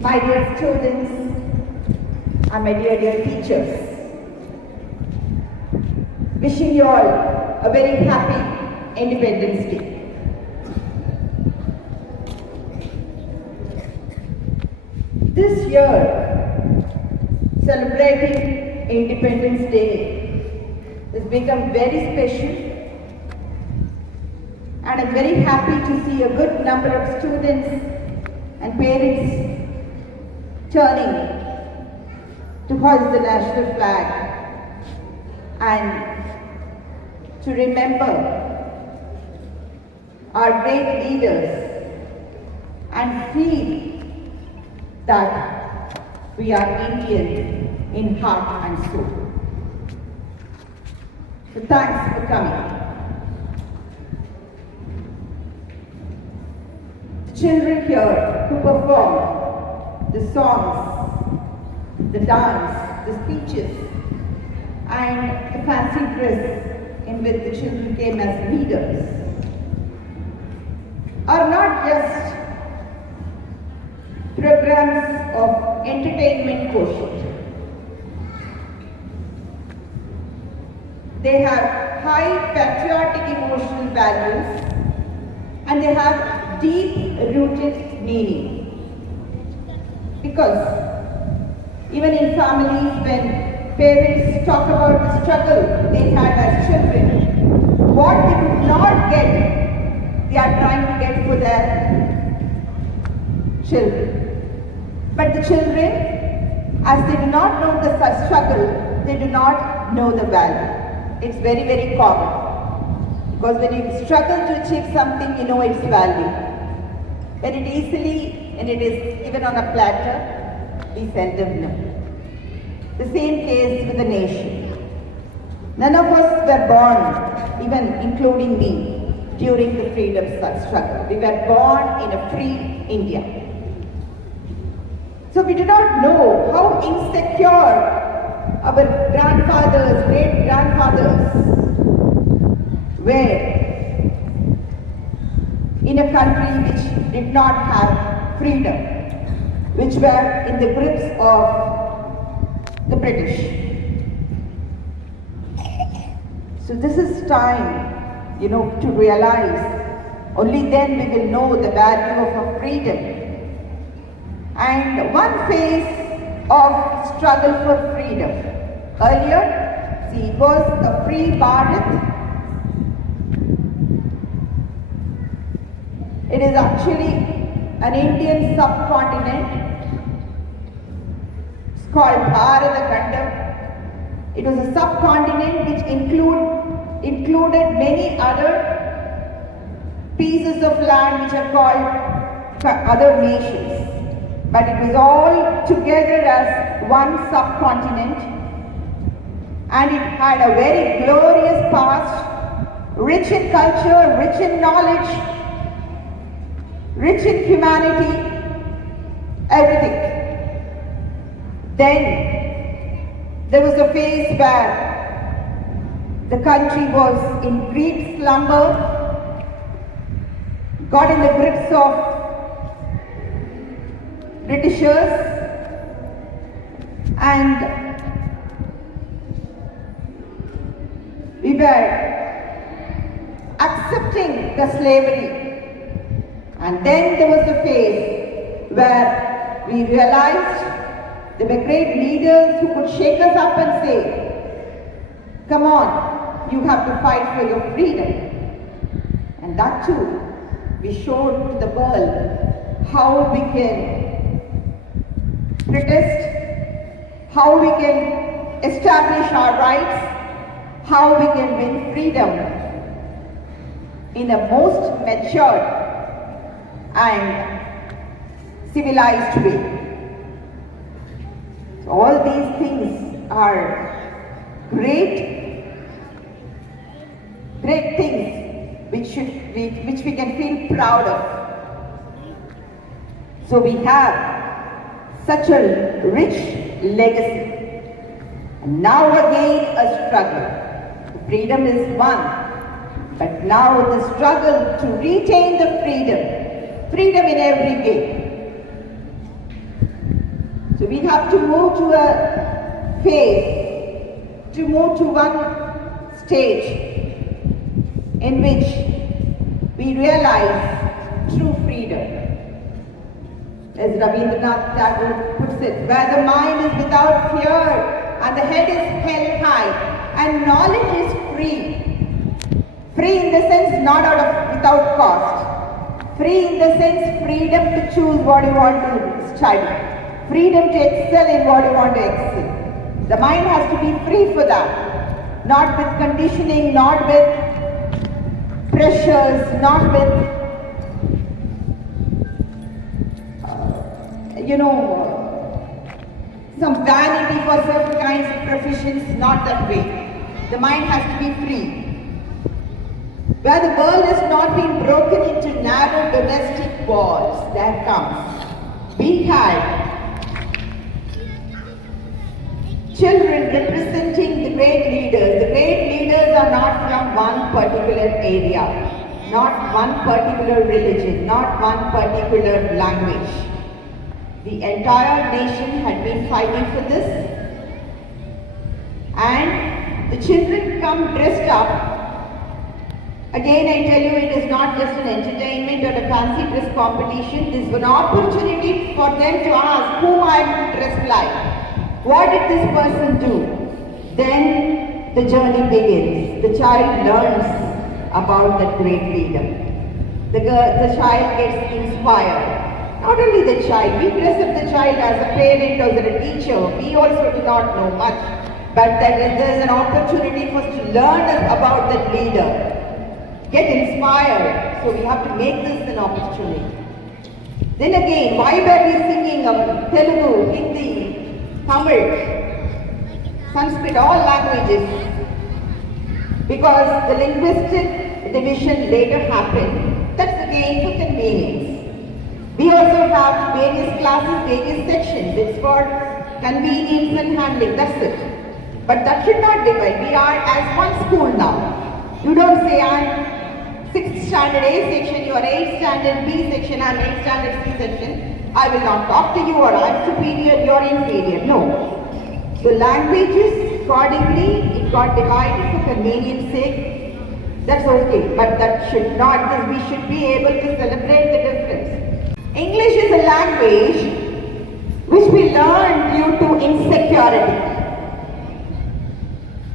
My dear students and my dear teachers, wishing you all a very happy Independence Day. This year, celebrating Independence Day has become very special, and I'm very happy to see a good number of students and parents turning to hoist the national flag and to remember our great leaders and feel that we are Indian in heart and soul. So thanks for coming. The children here who performed the songs, the dance, the speeches, and the fancy dress in which the children came as leaders are not just programs of entertainment quotient. They have high patriotic emotional values and they have deep rooted meaning. Because even in families, when parents talk about the struggle they had as children, what they could not get, they are trying to get for their children. But the children, as they do not know the struggle, they do not know the value. It's very, very common. Because when you struggle to achieve something, you know its value. When it easily, and it is given on a platter, we seldom know. The same case with the nation. None of us were born, even including me, during the freedom struggle. We were born in a free India. So we do not know how insecure our grandfathers, great-grandfathers were in a country which did not have freedom, which were in the grips of the British. So this is time, to realize, only then we will know the value of our freedom. And one phase of struggle for freedom. Earlier, see, it was a free Bharat. It is actually an Indian subcontinent. It's called Bharata Khandam. It was a subcontinent which included many other pieces of land which are called other nations. But it was all together as one subcontinent, and it had a very glorious past, rich in culture, rich in knowledge, rich in humanity, everything. Then there was a phase where the country was in greed slumber, got in the grips of Britishers, and we were accepting the slavery. And then there was a phase where we realized there were great leaders who could shake us up and say, come on, you have to fight for your freedom. And that too, we showed to the world how we can protest, how we can establish our rights, how we can win freedom in a most matured and civilized way. So all these things are great things which we can feel proud of. So we have such a rich legacy. And now again a struggle. Freedom is won, but now the struggle to retain the freedom in every way. So we have to move to a phase, to move to one stage in which we realize true freedom. As Rabindranath Tagore puts it, where the mind is without fear and the head is held high and knowledge is free. Free in the sense not without cost. Free in the sense freedom to choose what you want to study. Freedom to excel in what you want to excel. The mind has to be free for that. Not with conditioning, not with pressures, not with some vanity for certain kinds of professions, not that way. The mind has to be free. Where the world has not been broken into narrow domestic walls, there comes. We had children representing the great leaders. The great leaders are not from one particular area, not one particular religion, not one particular language. The entire nation had been fighting for this, and the children come dressed up. Again, I tell you, it is not just an entertainment or a fancy dress competition. This is an opportunity for them to ask, whom I am dressed like? What did this person do? Then the journey begins. The child learns about that great leader. The child gets inspired. Not only the child, we dress up the child as a parent or as a teacher. We also do not know much. But there is an opportunity for us to learn about that leader. Get inspired. So we have to make this an opportunity. Then again, why were we singing Telugu, Hindi, Tamil, Sanskrit, all languages? Because the linguistic division later happened. That's again for convenience. We also have various classes, various sections. It's for convenience and handling. That's it. But that should not divide. We are as one school now. You don't say I'm 6th standard A section, you are 8th standard B section, I'm 8th standard C section. I will not talk to you, or I'm superior, you're inferior. No. The languages, accordingly, it got divided for convenience sake. That's okay. But that should not, because we should be able to celebrate the difference. English is a language which we learn due to insecurity.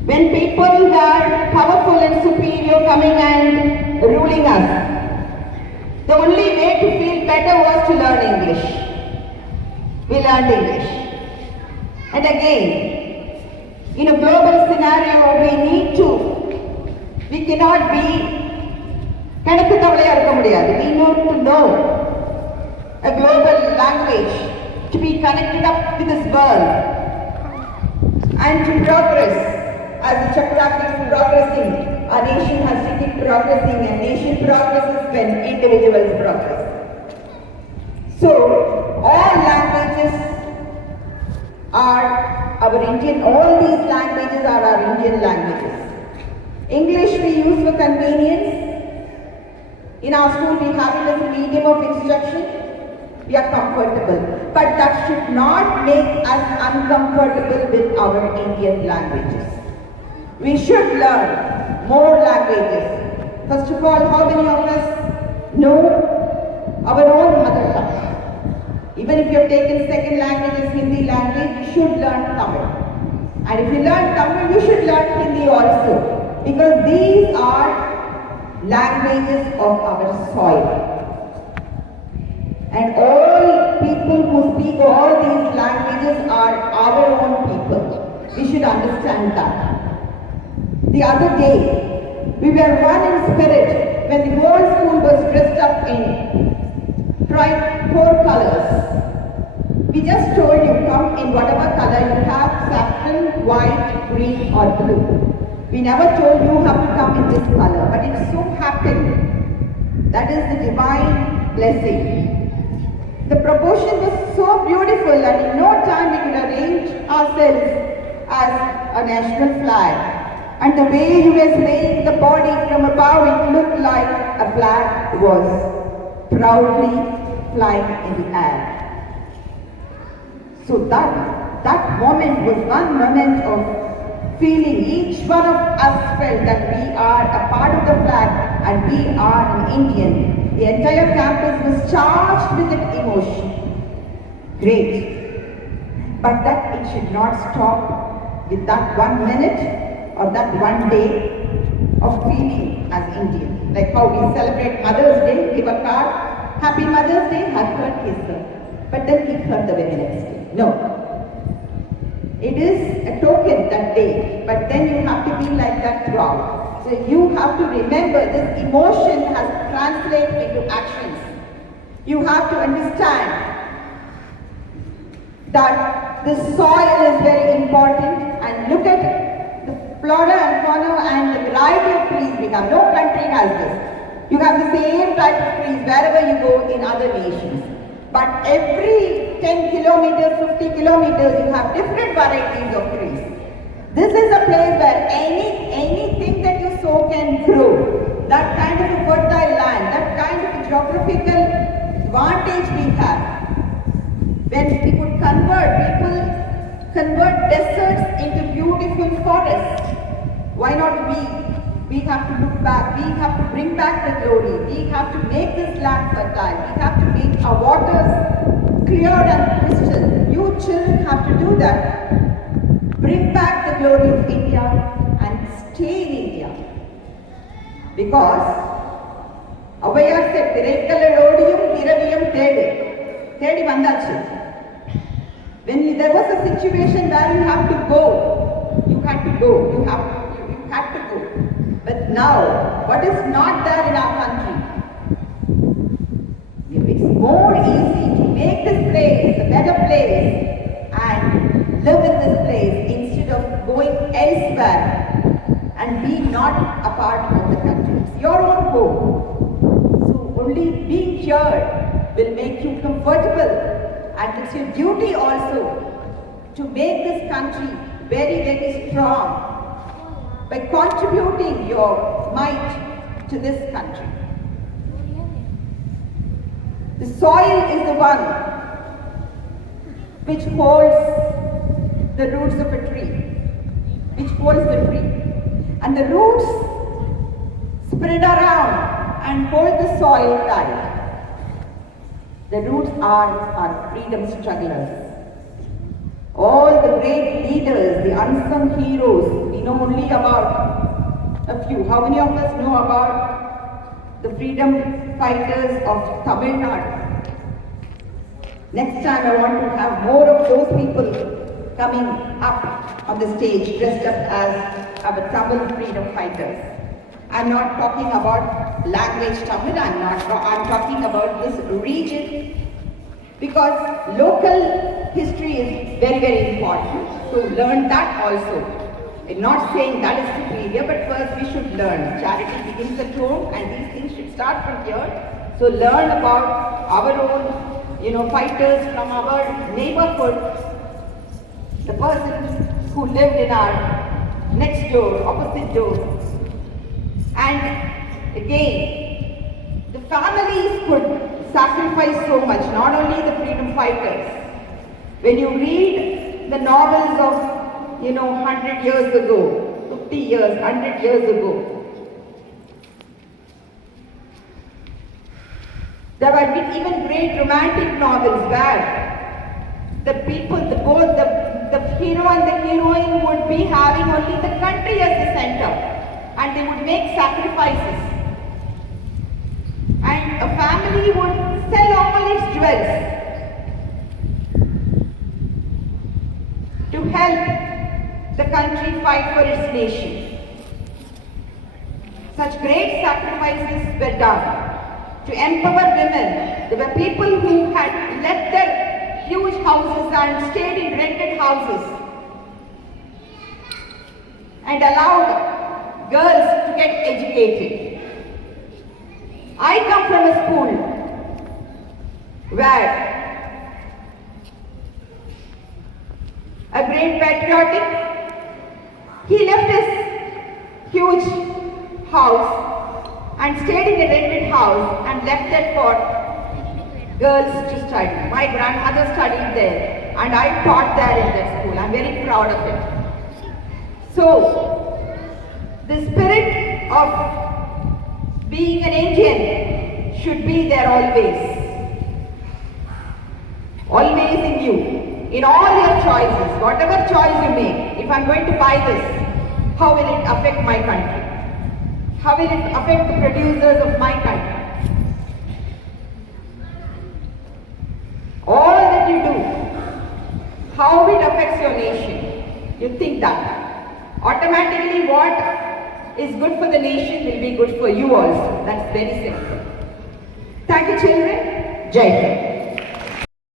When people were powerful and superior coming and ruling us, the only way to feel better was to learn English. We learned English. And again, in a global scenario, we cannot be, we need to know a global language to be connected up with this world and to progress. As the Chakra keeps progressing, our nation has to keep progressing, and nation progresses when individuals progress. So, all languages are our Indian, all these languages are our Indian languages. English we use for convenience. In our school we have it as a medium of instruction. We are comfortable. But that should not make us uncomfortable with our Indian languages. We should learn more languages. First of all, how many of us know our own mother tongue? Even if you have taken second language as Hindi language, you should learn Tamil. And if you learn Tamil, you should learn Hindi also. Because these are languages of our soil. And all people who speak all these languages are our own people. We should understand that. The other day, we were one in spirit when the whole school was dressed up in 4 colors. We just told you, come in whatever color you have, saffron, white, green or blue. We never told you have to come in this color, but it so happened. That is the divine blessing. The proportion was so beautiful, and in no time we could arrange ourselves as a national flag. And the way he was laying the body from above, it looked like a flag was proudly flying in the air. So that moment was one moment of feeling. Each one of us felt that we are a part of the flag and we are an Indian. The entire campus was charged with that emotion. Great. But that it should not stop with that 1 minute or that one day of feeling as Indian. Like how we celebrate Mother's Day, give a card, Happy Mother's Day, hug her, kiss her. But then kick her the very next day. No. It is a token that day, but then you have to be like that throughout. So you have to remember this emotion has translated into actions. You have to understand that the soil is very important, and look at the flora and fauna and the variety of trees we have. No country has this. You have the same type of trees wherever you go in other nations. But every 10 kilometers, 50 kilometers, you have different varieties of trees. This is a place where anything that you sow can grow. That kind of a fertile land, that kind of a geographical advantage we have. When we could convert deserts into beautiful forests. Why not we? We have to look back, we have to bring back the glory, we have to make this land fertile, we have to make our waters clear and crystal. You children have to do that. Bring back the glory of India and stay in India. Because Avaya said, Direkkaladodiyum Iraviyam Thedi Vandachu. When there was a situation where you have to go, you had to go, you had to go. But now, what is not there in our country? It's more easy to make this place a better place and live in this place instead of going elsewhere and be not a part of the country. It's your own home. So only being here will make you comfortable, and it's your duty also to make this country very, very strong by contributing your might to this country. The soil is the one which holds the roots of a tree, which holds the tree. And the roots spread around and hold the soil tight. The roots are our freedom strugglers. All the great leaders, the unsung heroes, we know only about a few. How many of us know about the freedom fighters of Tamil Nadu? Next time I want to have more of those people coming up on the stage dressed up as our Tamil freedom fighters. I'm not talking about language Tamil, I'm talking about this region, because local history is very, very important. So learn that also. I'm not saying that is superior, but first we should learn. Charity begins at home, and these things should start from here. So learn about our own, fighters from our neighborhood, the persons who lived in our next door, opposite door. And again, the families could sacrifice so much, not only the freedom fighters. When you read the novels of 100 years ago, 50 years, 100 years ago, there were even great romantic novels where the people, both the hero and the heroine would be having only the country as the center, and they would make sacrifices. And a family would sell all its jewels to help the country fight for its nation. Such great sacrifices were done to empower women. There were people who had left their huge houses and stayed in rented houses and allowed girls to get educated. I come from a school where a great patriotic, he left his huge house and stayed in a rented house and left that for girls to study. My grandmother studied there and I taught there in that school. I'm very proud of it. So, the spirit of being an Indian should be there always. Always in you. In all your choices, whatever choice you make, if I'm going to buy this, how will it affect my country? How will it affect the producers of my country? All that you do, how it affects your nation. You think that. Automatically what is good for the nation will be good for you also. That's very simple. Thank you, children. Jai Hind.